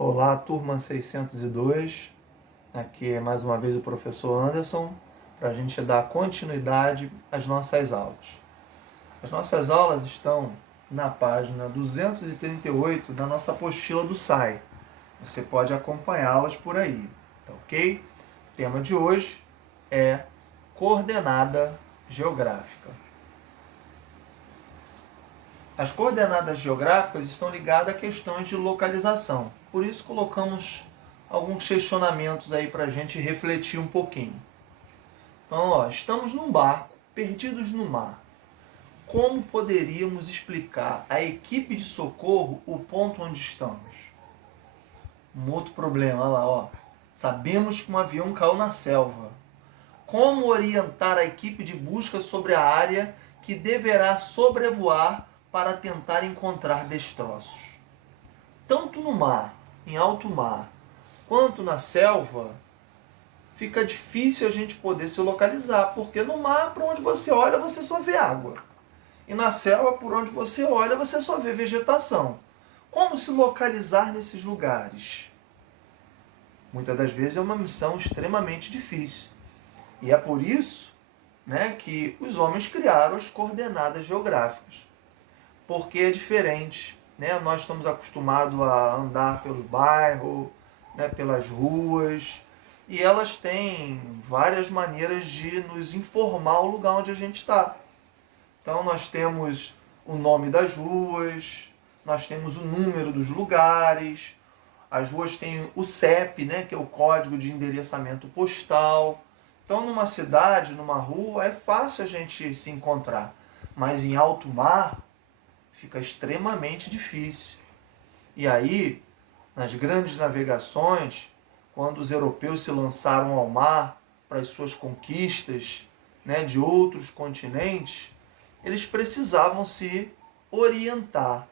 Olá, turma 602. Aqui é mais uma vez o professor Anderson para a gente dar continuidade às nossas aulas. As nossas aulas estão na página 238 da nossa apostila do SAI. Você pode acompanhá-las por aí, tá ok? O tema de hoje é coordenada geográfica. As coordenadas geográficas estão ligadas a questões de localização. Por isso colocamos alguns questionamentos aí para a gente refletir um pouquinho. Então, estamos num barco, perdidos no mar. Como poderíamos explicar à equipe de socorro o ponto onde estamos? Um outro problema, olha lá, sabemos que um avião caiu na selva. Como orientar a equipe de busca sobre a área que deverá sobrevoar para tentar encontrar destroços? Tanto no mar, em alto mar, quanto na selva, fica difícil a gente poder se localizar, porque no mar, por onde você olha, você só vê água. E na selva, por onde você olha, você só vê vegetação. Como se localizar nesses lugares? Muitas das vezes é uma missão extremamente difícil. E é por isso, que os homens criaram as coordenadas geográficas. Porque é diferente. Nós estamos acostumados a andar pelos bairros, pelas ruas, e elas têm várias maneiras de nos informar o lugar onde a gente está. Então nós temos o nome das ruas, nós temos o número dos lugares, as ruas têm o CEP, que é o Código de Endereçamento Postal. Então numa cidade, numa rua, é fácil a gente se encontrar, mas em alto mar fica extremamente difícil. E aí, nas grandes navegações, quando os europeus se lançaram ao mar para as suas conquistas, de outros continentes, eles precisavam se orientar.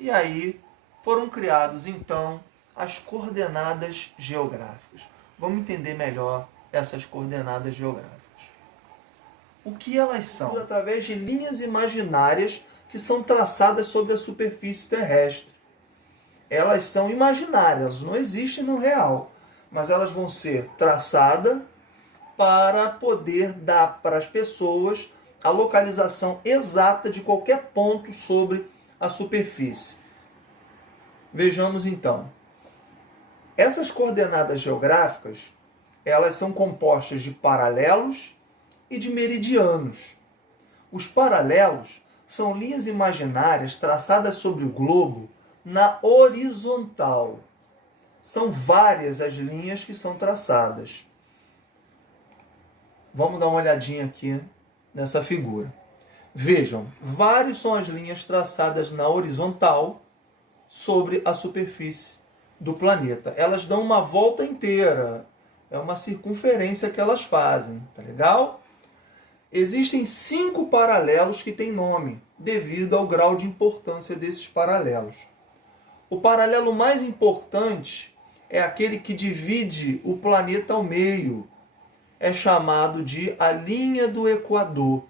E aí foram criados, então, as coordenadas geográficas. Vamos entender melhor essas coordenadas geográficas. O que elas são? Através de linhas imaginárias que são traçadas sobre a superfície terrestre. Elas são imaginárias, elas não existem no real, mas elas vão ser traçadas para poder dar para as pessoas a localização exata de qualquer ponto sobre a superfície. Vejamos então. Essas coordenadas geográficas, elas são compostas de paralelos e de meridianos. Os paralelos são linhas imaginárias traçadas sobre o globo na horizontal. São várias as linhas que são traçadas. Vamos dar uma olhadinha aqui nessa figura. Vejam, várias são as linhas traçadas na horizontal sobre a superfície do planeta. Elas dão uma volta inteira. É uma circunferência que elas fazem. Tá legal? Existem 5 paralelos que têm nome, devido ao grau de importância desses paralelos. O paralelo mais importante é aquele que divide o planeta ao meio. É chamado de a linha do Equador.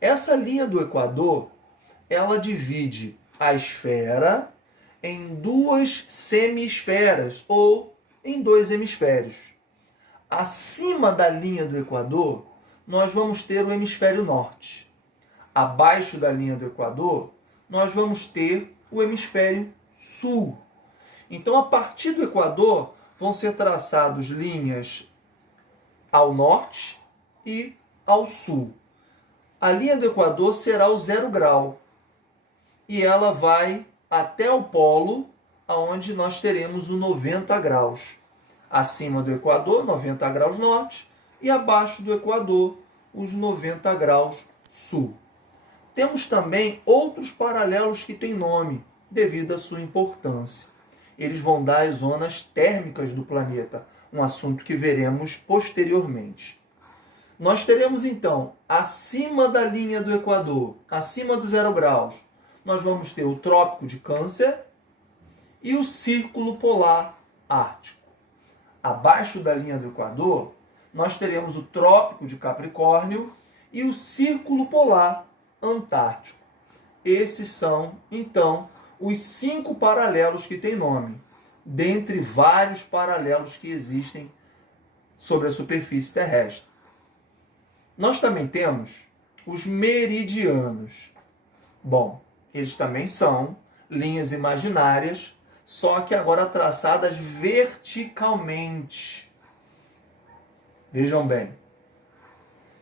Essa linha do Equador, ela divide a esfera em 2 semi-esferas, ou em 2 hemisférios. Acima da linha do Equador, nós vamos ter o hemisfério norte. Abaixo da linha do Equador, nós vamos ter o hemisfério sul. Então, a partir do Equador, vão ser traçadas linhas ao norte e ao sul. A linha do Equador será o 0 grau. E ela vai até o polo, onde nós teremos o 90 graus. Acima do Equador, 90 graus norte, e abaixo do Equador, os 90 graus sul. Temos também outros paralelos que têm nome, devido à sua importância. Eles vão dar as zonas térmicas do planeta, um assunto que veremos posteriormente. Nós teremos então, acima da linha do Equador, acima do 0 graus, nós vamos ter o Trópico de Câncer e o Círculo Polar Ártico. Abaixo da linha do Equador, nós teremos o Trópico de Capricórnio e o Círculo Polar Antártico. Esses são, então, os 5 paralelos que têm nome, dentre vários paralelos que existem sobre a superfície terrestre. Nós também temos os meridianos. Bom, eles também são linhas imaginárias, só que agora traçadas verticalmente. Vejam bem.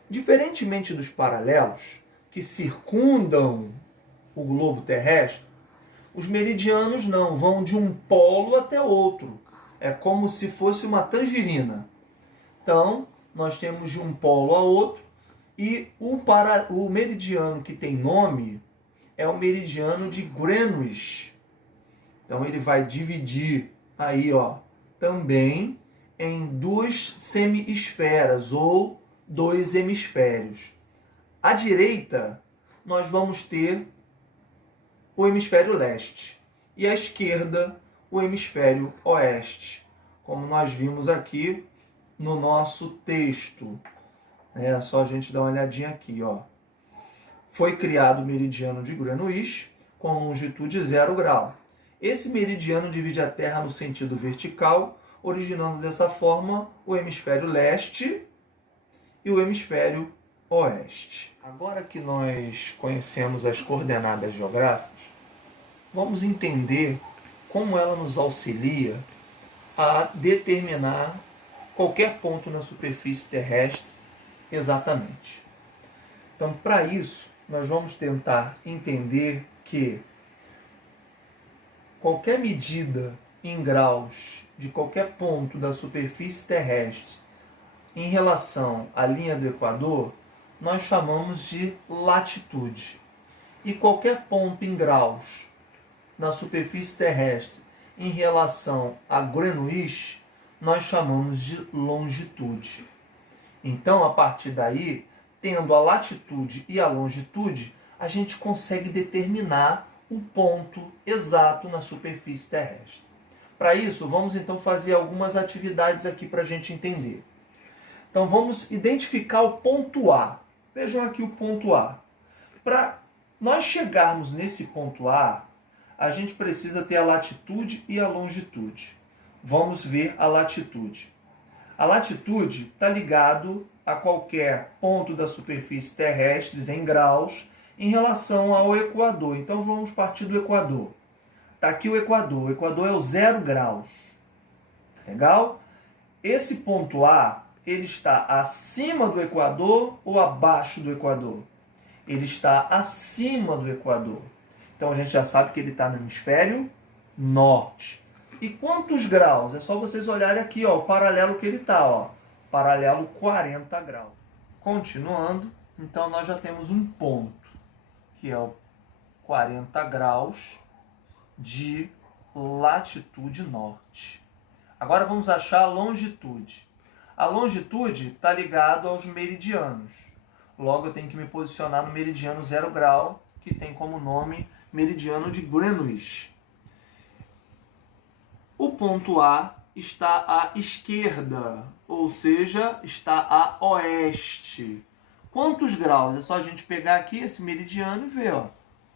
Diferentemente dos paralelos que circundam o globo terrestre, os meridianos não vão de um polo até outro. É como se fosse uma tangerina. Então, nós temos de um polo a outro e o meridiano que tem nome é o meridiano de Greenwich. Então, ele vai dividir aí, ó, também em duas semi-esferas ou dois hemisférios. À direita, nós vamos ter o hemisfério leste e à esquerda, o hemisfério oeste, como nós vimos aqui no nosso texto. É só a gente dar uma olhadinha aqui, ó. Foi criado o meridiano de Greenwich com longitude 0 grau. Esse meridiano divide a Terra no sentido vertical, originando dessa forma o hemisfério leste e o hemisfério oeste. Agora que nós conhecemos as coordenadas geográficas, vamos entender como ela nos auxilia a determinar qualquer ponto na superfície terrestre exatamente. Então, para isso, nós vamos tentar entender que qualquer medida em graus de qualquer ponto da superfície terrestre em relação à linha do Equador, nós chamamos de latitude. E qualquer ponto em graus na superfície terrestre em relação a Greenwich, nós chamamos de longitude. Então, a partir daí, tendo a latitude e a longitude, a gente consegue determinar o ponto exato na superfície terrestre. Para isso, vamos então fazer algumas atividades aqui para a gente entender. Então, vamos identificar o ponto A. Vejam aqui o ponto A. Para nós chegarmos nesse ponto A, a gente precisa ter a latitude e a longitude. Vamos ver a latitude. A latitude está ligado a qualquer ponto da superfície terrestre em graus em relação ao Equador. Então vamos partir do Equador. Está aqui o Equador. O Equador é o 0 graus. Legal? Esse ponto A, ele está acima do Equador ou abaixo do Equador? Ele está acima do Equador. Então a gente já sabe que ele está no hemisfério norte. E quantos graus? É só vocês olharem aqui, ó, o paralelo que ele está, ó. Paralelo 40 graus. Continuando, então nós já temos um ponto, que é o 40 graus de latitude norte. Agora vamos achar a longitude. A longitude está ligada aos meridianos. Logo eu tenho que me posicionar no meridiano 0 grau, que tem como nome meridiano de Greenwich. O ponto A está à esquerda, ou seja, está a oeste. Quantos graus? É só a gente pegar aqui esse meridiano e ver, ó,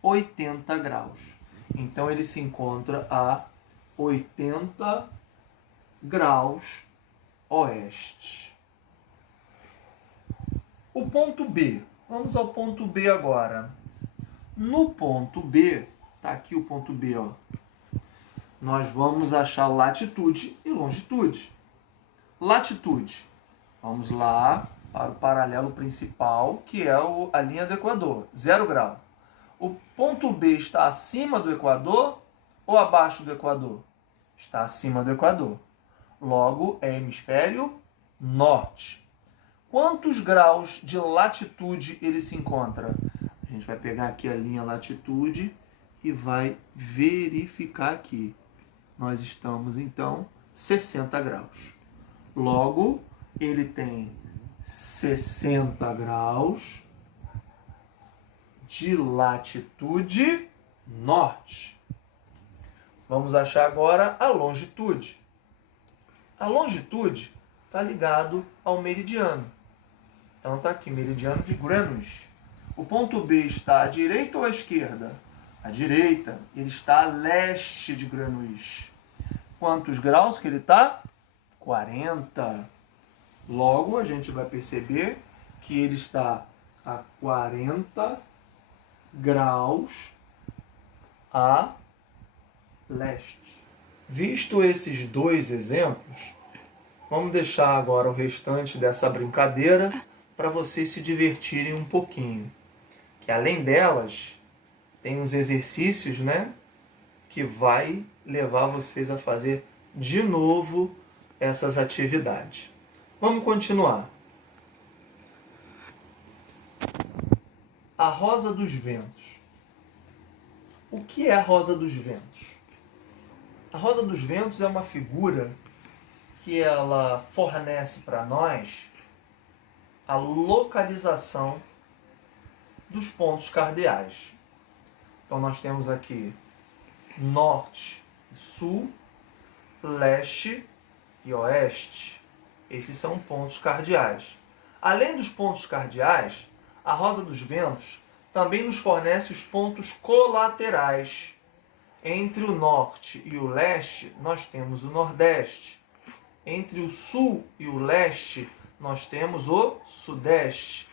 80 graus. Então ele se encontra a 80 graus oeste. O ponto B. Vamos ao ponto B agora. No ponto B, tá aqui o ponto B, ó. Nós vamos achar latitude e longitude. Latitude. Vamos lá para o paralelo principal, que é a linha do Equador, 0 grau. O ponto B está acima do Equador ou abaixo do Equador? Está acima do Equador. Logo, é hemisfério norte. Quantos graus de latitude ele se encontra? A gente vai pegar aqui a linha latitude e vai verificar aqui. Nós estamos, então, 60 graus. Logo, ele tem 60 graus de latitude norte. Vamos achar agora a longitude. A longitude está ligado ao meridiano. Então está aqui, meridiano de Greenwich. O ponto B está à direita ou à esquerda? À direita. Ele está a leste de Greenwich. quantos graus que ele está? 40. Logo, a gente vai perceber que ele está a 40 graus a leste. Visto esses dois exemplos, vamos deixar agora o restante dessa brincadeira para vocês se divertirem um pouquinho. Que além delas, tem uns exercícios, né, que vai levar vocês a fazer de novo essas atividades. Vamos continuar. A rosa dos ventos. O que é a rosa dos ventos? A rosa dos ventos é uma figura que ela fornece para nós a localização dos pontos cardeais. Então nós temos aqui norte, sul, leste e oeste. Esses são pontos cardeais. Além dos pontos cardeais, a rosa dos ventos também nos fornece os pontos colaterais. Entre o norte e o leste, nós temos o nordeste. Entre o sul e o leste, nós temos o sudeste.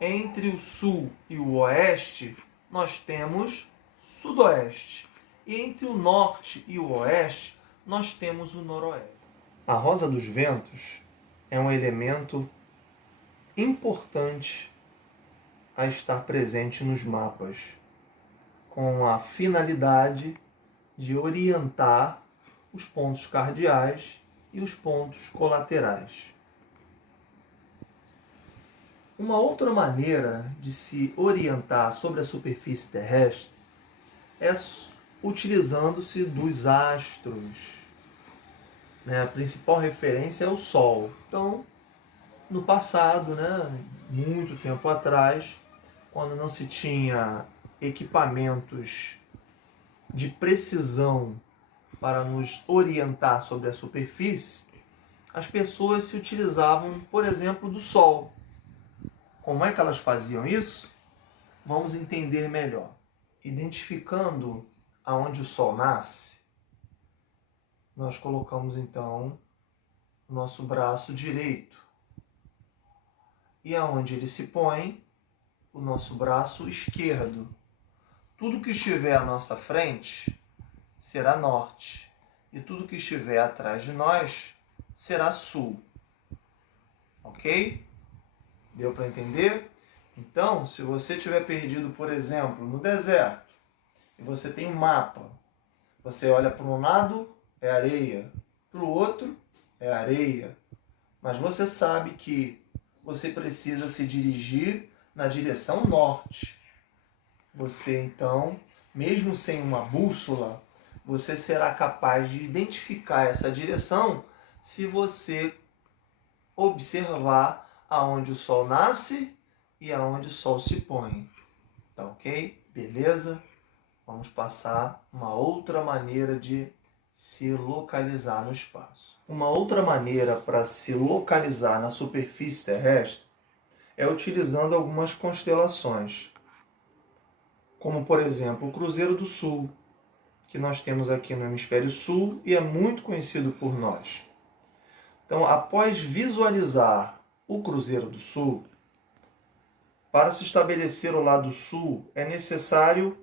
Entre o sul e o oeste, nós temos sudoeste. E entre o norte e o oeste, nós temos o noroeste. A rosa dos ventos é um elemento importante a estar presente nos mapas, com a finalidade de orientar os pontos cardeais e os pontos colaterais. Uma outra maneira de se orientar sobre a superfície terrestre é utilizando-se dos astros. A principal referência é o Sol. Então, no passado, muito tempo atrás, quando não se tinha equipamentos de precisão para nos orientar sobre a superfície, as pessoas se utilizavam, por exemplo, do Sol. Como é que elas faziam isso? Vamos entender melhor. Identificando aonde o Sol nasce, nós colocamos então o nosso braço direito. E aonde ele se põe, o nosso braço esquerdo. Tudo que estiver à nossa frente será norte. E tudo que estiver atrás de nós será sul. Ok? Deu para entender? Então, se você estiver perdido, por exemplo, no deserto, e você tem um mapa, você olha para um lado, é areia, para o outro, é areia. Mas você sabe que você precisa se dirigir na direção norte. Você, então, mesmo sem uma bússola, você será capaz de identificar essa direção se você observar aonde o Sol nasce e aonde o Sol se põe. Tá ok? Beleza? Vamos passar uma outra maneira de se localizar no espaço. Uma outra maneira para se localizar na superfície terrestre é utilizando algumas constelações, como por exemplo o Cruzeiro do Sul, que nós temos aqui no hemisfério sul e é muito conhecido por nós. Então, após visualizar o Cruzeiro do Sul, para se estabelecer o lado sul, é necessário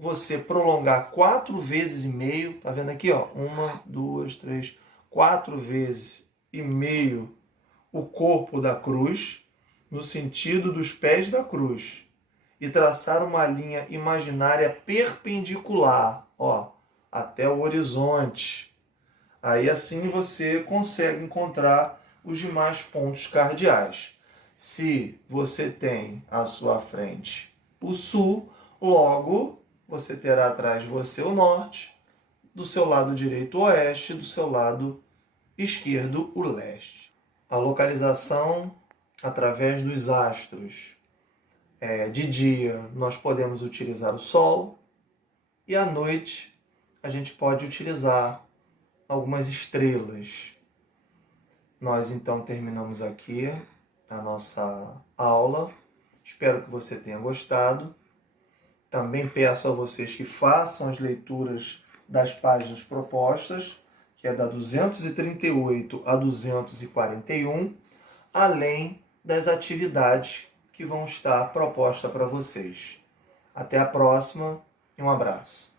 você prolongar 4 vezes e meio, tá vendo aqui, ó? 1, 2, 3, 4 vezes e meio o corpo da cruz, no sentido dos pés da cruz, e traçar uma linha imaginária perpendicular, ó, até o horizonte. Aí assim você consegue encontrar os demais pontos cardeais. Se você tem à sua frente o sul, logo você terá atrás de você o norte, do seu lado direito o oeste, do seu lado esquerdo o leste. A localização através dos astros. De dia nós podemos utilizar o Sol e à noite a gente pode utilizar algumas estrelas. Nós então terminamos aqui a nossa aula. Espero que você tenha gostado. Também peço a vocês que façam as leituras das páginas propostas, que é da 238 a 241, além das atividades que vão estar propostas para vocês. Até a próxima e um abraço.